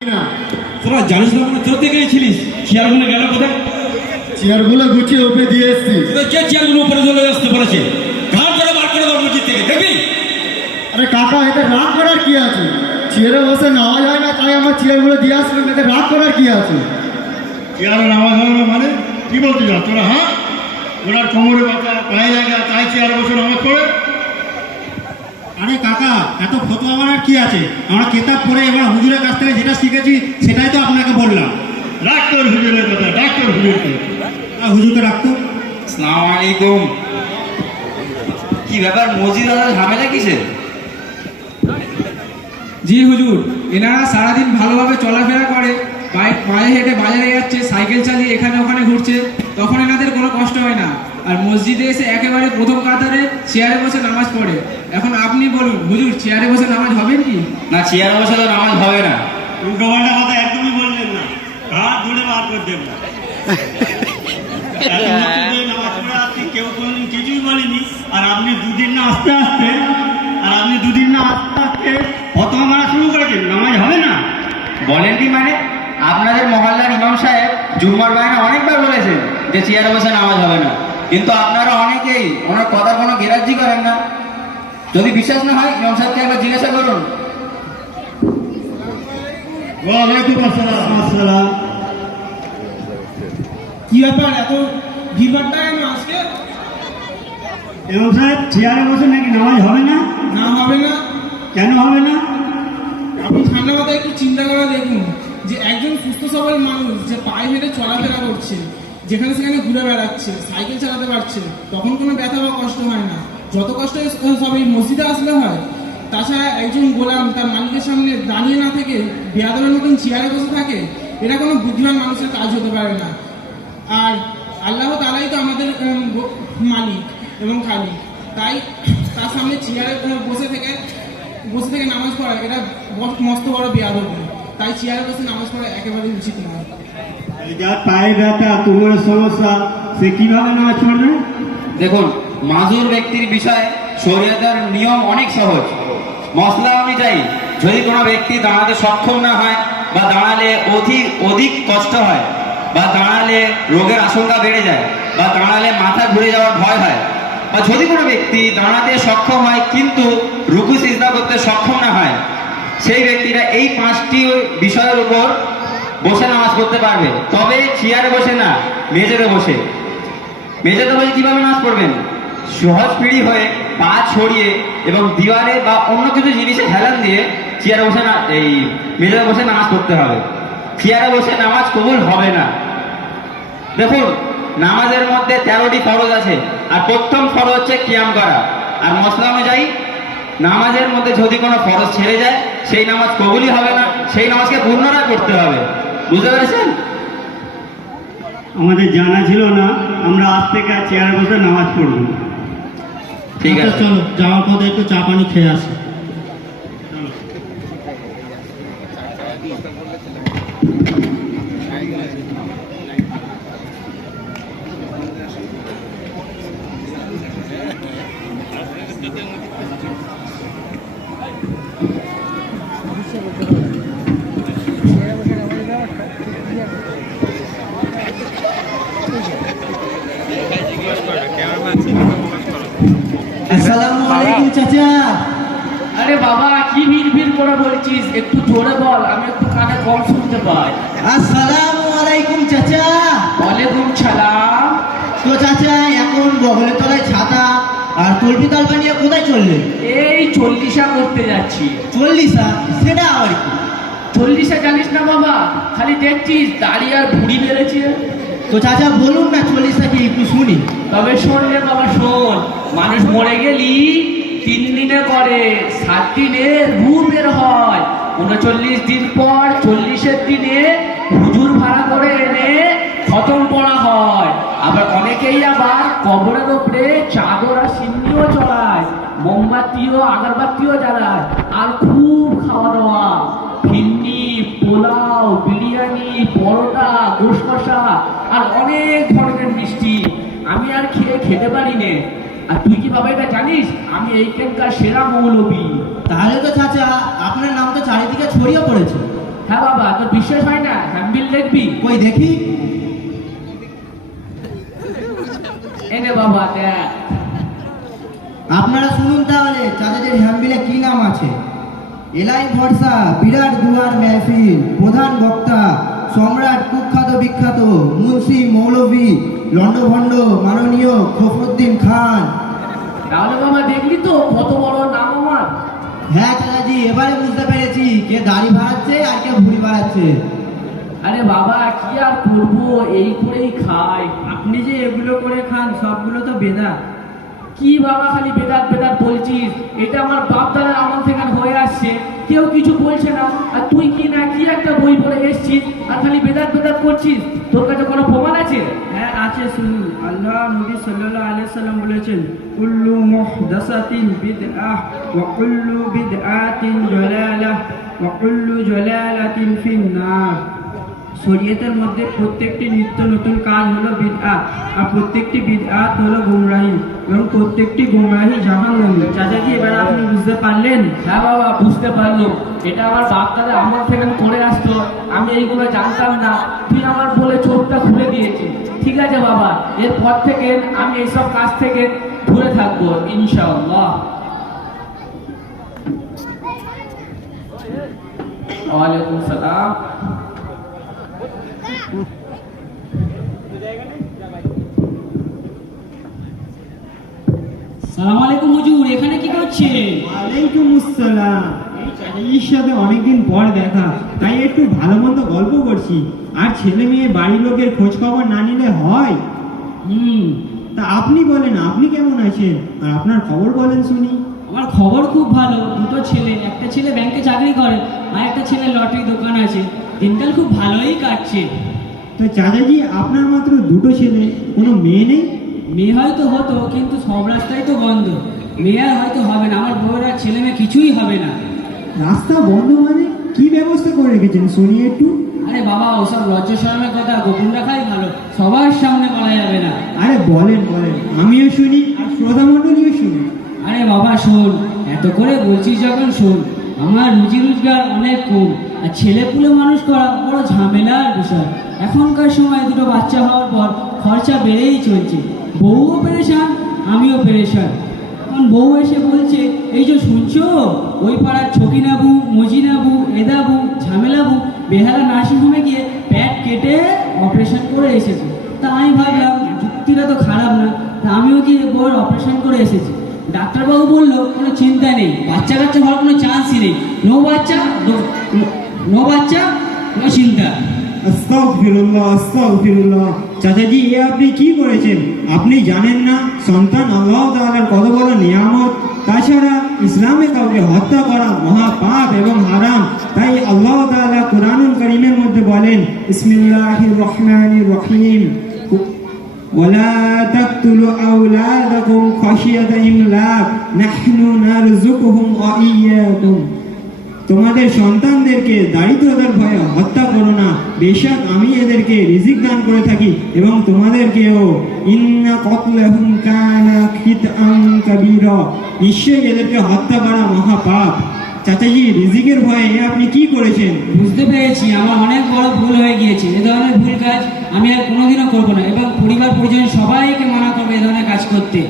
তোরা জানিস না মানে তোর থেকে ছিলিস চেয়ারগুলো গেল কোথায়? চেয়ারগুলো গুছিয়ে উপরে দিয়ে এসছি। কে চেয়ারগুলো উপরে চলে আসতে বলেছে? ঘাট করে বার করে দেবো মসজিদ থেকে, দেখবি? আরে কাকা, এতে রাগ করার কি আছে? চেয়ারে বসে নামাজ হয় না, তাই আমার চেয়ারগুলো দিয়ে আসলাম। এতে রাগ করার কি আছে? চেয়ারে নামাজ হয় না মানে কি বলতে চাও তোরা? হ্যাঁ, ওরা কোমরে বাঁচা পায়ে লাগা, তাই চেয়ারে বসে নামাজ পড়ে? আরে কাকা, এত ফতোয়া মারার কি আছে? আমরা কেতাব পড়ে এবার হুজুরের কাছ থেকে যেটা শিখেছি সেটাই তো আপনাকে বললাম। রাগ তোর হুজুরের কথা, ডাক তোর হুজুরকে। হুজুরকে রাখতো। আসসালামু আলাইকুম। কি ব্যাপার, মসজিদ আলাদা ঝামেলা কিসে? জি হুজুর, এনারা সারাদিন ভালোভাবে চলাফেরা করে, পায়ে হেঁটে বাজারে যাচ্ছে, সাইকেল চালিয়ে এখানে ওখানে ঘুরছে, তখন এনাদের কোনো কষ্ট হয় না। আর মসজিদে এসে একেবারে প্রথম কাতারে চেয়ারে বসে নামাজ পড়ে। এখন আপনি বলুন হুজুর, চেয়ারে বসে নামাজ হবে কি? না, চেয়ারে বসে তো নামাজ হবে না। উল্টো পাল্টা কথা একদমই বললেন না, ঘাট ধরে বার করে দেব। নামাজ পড়ে আসছি, কেউ কোনোদিন কিছুই বলেনি, আর আপনি দুদিন না আস্তে আস্তে ফতোয়া মারা শুরু করেছেন, নামাজ হবে না। বলেন কি মানে? আপনাদের মহল্লার ইমাম সাহেব জুম্মার বায়না অনেকবার বলেছেন যে চেয়ারে বসে নামাজ হবে না, কিন্তু আপনারা অনেকেই ওনার কথার কোনো গ্যারান্টি করেন না। যদি বিশ্বাস না হয় ইমাম সাহেবকে একবার জিজ্ঞাসা করুন। ওয়ালাইকুম আসসালাম। কি ব্যাপার, এত ভিড়ভাট্টা কেন আজকে? ইমাম সাহেব, চেয়ারে বসে নাকি নামাজ হবে না? না হবে না? কেন হবে না? আপনি ঠান্ডা মাথায় একটু চিন্তা করে দেখুন যে একজন সুস্থ সবল মানুষ যে পায়ে হেঁটে চলাফেরা করছে, যেখানে সেখানে ঘুরে বেড়াচ্ছে, সাইকেল চালাতে পারছে, তখন কোনো ব্যথা বা কষ্ট হয় না। যত কষ্ট সব এই মসজিদে আসলে হয়। তাছাড়া একজন গোলাম তার মালিকের সামনে দাঁড়িয়ে না থেকে বেয়াদবের মতন চেয়ারে বসে থাকে, এটা কোনো বুদ্ধিমান মানুষের কাজ হতে পারে না। আর আল্লাহ তাআলাই তো আমাদের মালিক এবং খালিক, তাই তার সামনে চেয়ারে বসে থেকে নামাজ পড়া এটা মস্ত বড় বেয়াদবি। তাই চেয়ারে বসে নামাজ পড়া একেবারে উচিত নয়। যার পায়ে ব্যথা, কোমরের সমস্যা, সে কিভাবে নামাজ পড়বে? দেখুন, মাজুর ব্যক্তির বিষয়ে শরীয়তের নিয়ম অনেক সহজ। মসলা অনুযায়ী যদি কোনো ব্যক্তি দাঁড়াতে সক্ষম না হয়, বা দাঁড়ালে অধিক কষ্ট হয়, বা দাঁড়ালে রোগের আশঙ্কা বেড়ে যায়, বা দাঁড়ালে মাথা ঘুরে যাওয়ার ভয় হয়, বা যদি কোনো ব্যক্তি দাঁড়াতে সক্ষম হয় কিন্তু রুকু সিজদা করতে সক্ষম না হয়, সেই ব্যক্তিরা এই 5টি বিষয়ের উপর বসে নামাজ পড়তে পারবে। তবে চেয়ারে বসে না, মেঝেতে বসে। মেঝেতে বসে কিভাবে নামাজ পড়বেন? সহজ পিড়ি হয়ে পা ছড়িয়ে এবং দিওয়ালে বা অন্য কিছু জিনিসে হেলান দিয়ে চেয়ারে বসে না, এই মেঝেতে বসে নামাজ পড়তে হবে। চেয়ারে বসে নামাজ কবুল হবে না। দেখুন, নামাজের মধ্যে 13টি ফরজ আছে, আর প্রথম ফরজ হচ্ছে কিয়াম করা। আর মসলা অনুযায়ী নামাজের মধ্যে যদি কোনো ফরজ ছেড়ে যায়, সেই নামাজ কবুলই হবে না, সেই নামাজকে পুনরায় করতে হবে। বুঝতে পেরেছেন? আমাদের জানা ছিল না, আমরা আজ থেকে চেয়ারে বসে নামাজ পড়ব। ঠিক আছে, চলো, যাওয়ার পথে একটু চা পানি খেয়ে আসি। আসসালামু আলাইকুম চাচা। আরে বাবা, কি ভিড় করে বলছিস? একটু জোরে বল, আমি একটু কানে কম শুনতে পাই। আসসালামু আলাইকুম চাচা। ওয়ালাইকুম সালাম। তো চাচা, এখন বগলের তলায় ছাতা আর তলপি তালপা নিয়ে কোথায় চললেন? এই 40 করতে যাচ্ছি। 40? সেটা আবার কি? 40 জানিস না বাবা? খালি দেখছিস দাড়ি আর ভুড়ি বেড়েছে। তো চাচা বলুন না, 40 কি একটু শুনি। তবে শোন রে বাবা, শোন। মানুষ মরে গেলি 3 দিনে করে, 7 দিনে রূহ বের হয়। 39 দিন পর 40 দিনে হুজুর ভাড়া করে এনে খতম পড়া হয়। আবার অনেকেই আবার কবরের উপরে চাদর আর সিন্নিও চড়ায়, মোমবাতিও আগরবাতিও জ্বালায়, আর খুব খাওয়া দাওয়া, ফিন্নি, পোলাও, বিরিয়ানি, পরোটা, গোশ কষা আর অনেক ধরনের মিষ্টি। আমি আর খেতে পারি নে। আর তুই কি বাবা এটা জানিস? আমি এইখানকার সেরা মৌলবী। তাহলে তো চাচা আপনার নাম তো চারিদিকে ছড়িয়ে পড়েছে। হ্যাঁ বাবা, তোর বিশ্বাস হয় না? হ্যান্ডবিল দেখবি? কই দেখি। এনে বাবা দেখ। আপনারা শুনুন তাহলে চাচাদের হ্যাম্বিলে কি নাম আছে। এলাই ভরসা, বিরাট দুয়ার মেহফিল, প্রধান বক্তা সম্রাট কুখ্যাত বিখ্যাত মুন্সি মৌলভী লন্ডভন্ড মাননীয় খফরুদ্দিন খান। তাহলে বাবা দেখলি তো কত বড় নাম আমার। হ্যাঁ চাচাজি, এবারে বুঝতে পেরেছি কে দাড়ি বাড়াচ্ছে আর কে ভুড়ি বাড়াচ্ছে। আরে বাবা কি আর করবো, এই করেই খাই। আপনি যে এগুলো করে খান সবগুলো তো বেদা। কি বাবা খালি বেদাত বেদাত বলছিস? এটা আমার বাপ দাদার আমল থেকে হয়ে আসছে, কেউ কিছু বলছে না। আর তুই কি না কি একটা বই পড়ে এসছিস আর খালি বেদাত বেদাত করছিস। তোর কাছে কোনো প্রমাণ আছে? হ্যাঁ আছে, শুনুন। আল্লাহ নবী সাল্লাল্লাহু আলাইহি সাল্লাম বলেছেন, কুল্লু মুহদাসাতিন বিদআহ ওয়া কুল্লু বিদআতিন জালালাহ ওয়া কুল্লু জালালাতিন ফিন্নার। শরীয়তের মধ্যে প্রত্যেকটি নিত্য নতুন কাজ হলো বিদআত, আর প্রত্যেকটি বিদআত হলো গুমরাহি, এবং প্রত্যেকটি গুমরাহি জাহান্নামী। চাচাজি, এবার আপনি বুঝতে পারলেন? হ্যাঁ বাবা বুঝতে পারলো। এটা আমার বাপ দাদা আমল থেকে করে আসতো, আমি এইগুলো জানতাম না। তুই আমার বলে চোখটা খুলে দিয়েছিস। ঠিক আছে বাবা, এরপর থেকে আমি এইসব কাজ থেকে দূরে থাকবো ইনশাআল্লাহ। ওয়ালাইকুম সালাম। সালাম আলাইকুম হুজুর, এখানে কি করছেন? ওয়ালাইকুম আসসালাম। এই চাচাজির সাথে অনেকদিন পর দেখা, তাই একটু ভালো মন্দ গল্প করছি। আর ছেলে মেয়ে বাড়ির লোকের খোঁজ খবর না নিলে হয়? তা আপনি বলেন, আপনি কেমন আছেন? আর আপনার খবর বলেন শুনি। আমার খবর খুব ভালো। দুটো ছেলে, একটা ছেলে ব্যাংকে চাকরি করে আর একটা ছেলে লটারি দোকান আছে। দিনকাল খুব ভালোই কাটছে। তো চাচাজি, আপনার মাত্র দুটো ছেলে, কোনো মেয়ে নেই? মেয়ে হয়তো হতো, কিন্তু সব রাস্তাই তো বন্ধ। মেয়ে আর হয়তো হবে না। আমার বউয়ের আর ছেলে মেয়ে কিছুই হবে না। রাস্তা বন্ধ মানে কি ব্যবস্থা করে রেখেছেন শুনি একটু। আরে বাবা, ওসব লজ্জা শরমের কথা গোপন রাখাই ভালো, সবার সামনে বলা যাবে না। আরে বলেন বলেন, আমিও শুনি আর শ্রোতা মণ্ডলীও শুনি। আরে বাবা শোন, এত করে বলছিস যখন শোন। আমার রুজি রোজগার অনেক কম, আর ছেলে পুলে মানুষ করা বড় ঝামেলার বিষয়। এখনকার সময় দুটো বাচ্চা হওয়ার পর খরচা বেড়েই চলছে। বউও পেরেশান, আমিও পেরেশান। এখন বউ এসে বলছে, এই যে শুনছো, ওই পাড়ার ছকিনাবু, মজিনাবু, এদাবু, ঝামেলাবু বেহালা নার্সিংহোমে গিয়ে প্যাট কেটে অপারেশন করে এসেছে। তা আমি ভাবলাম যুক্তিটা তো খারাপ না, তা আমিও গিয়ে বউয়ের অপারেশন করে এসেছি। ডাক্তারবাবু বললো কোনো চিন্তা নেই, বাচ্চা কাচ্চা হওয়ার কোনো চান্সই নেই। নো বাচ্চা, নো চিন্তা। আস্তাগফিরুল্লাহ, আস্তাগফিরুল্লাহ। চাচাজি, এ আপনি কি করেছেন? আপনি জানেন না সন্তান আল্লাহ তাআলার কত বড় নিয়ামত? তাছাড়া ইসলামে কাউকে হত্যা করা মহা পাপ এবং হারাম। তাই আল্লাহ তাআলা কুরআনুল কারীমের মধ্যে বলেন, বিসমিল্লাহির রহমানির রহিম, ওয়ালা তাকতুলু আওলাদাকুম খাশিয়াতা ইমলাক নাহনু নারযুকুহুম ওয়া ইয়্যাকুম। তোমাদের সন্তানদেরকে দারিদ্রতার ভয়ে হত্যা করো না, বেশক আমি এদেরকে রিজিক দান করে থাকি এবং তোমাদেরকেও। ইন্না কতলাহুম কানা খিতআন কাবীরা, নিশ্চয়ই এদেরকে হত্যা করা মহাপাপ। চাচাজি, রিজিকের ভয়ে আপনি কি করেছেন? বুঝতে পেরেছি, আমার অনেক বড় ভুল হয়ে গিয়েছে। এ ধরনের ভুল কাজ আমি আর কোনোদিনও করবো না, এবং পরিবার পরিজন সবাইকে মানা করবে এ ধরনের কাজ করতে।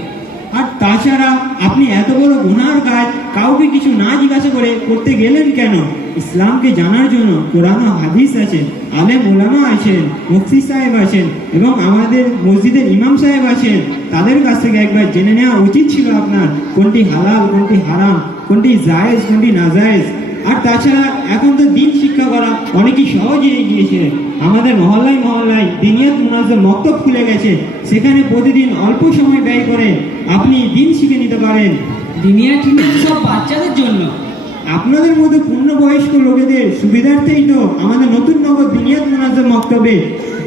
আর তাছাড়া আপনি এত বড় গুনার কাজ কাউকে কিছু না জিজ্ঞাসা করে করতে গেলেন কেন? ইসলামকে জানার জন্য কোরআন ও হাদিস আছে, আলেম ওলামা আছেন, মুফতি সাহেব আছেন, এবং আমাদের মসজিদের ইমাম সাহেব আছেন। তাদের কাছ থেকে একবার জেনে নেওয়া উচিত ছিল আপনার, কোনটি হালাল, কোনটি হারাম, কোনটি জায়েজ, কোনটি নাজায়েজ। আর তাছাড়া এখন তো দিন শিক্ষা করা অনেকই সহজ হয়ে গিয়েছে। আমাদের মহল্লায় মহল্লায় দিনিয়াত মুনাজ্জম মক্তব খুলে গেছে, সেখানে প্রতিদিন অল্প সময় ব্যয় করে আপনি দিন শিখে নিতে পারেন। দিনিয়া ঠিক সব বাচ্চাদের জন্য। আপনাদের মতো পূর্ণবয়স্ক লোকেদের সুবিধার্থেই তো আমাদের নতুন নগর দিনিয়াত মুনাজ্জম মক্তবে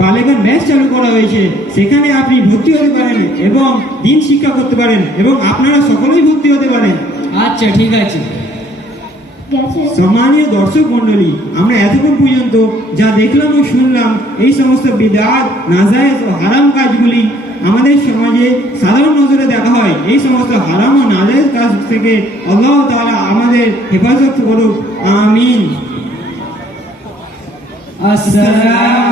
বালেগান ব্যাচ চালু করা হয়েছে। সেখানে আপনি ভর্তি হতে পারেন এবং দিন শিক্ষা করতে পারেন, এবং আপনারা সকলেই ভর্তি হতে পারেন। আচ্ছা ঠিক আছে। সম্মানীয় দর্শক মন্ডলী, আমরা এতক্ষণ পর্যন্ত যা দেখলাম ও শুনলাম, এই সমস্ত বিদআত, নাজায়েজ ও হারাম কাজগুলি আমাদের সমাজে সাধারণ নজরে দেখা হয়। এই সমস্ত হারাম ও নাজায়েজ কাজ থেকে আল্লাহ তাআলা আমাদের হেফাজত করুক, আমিন। আসসালামু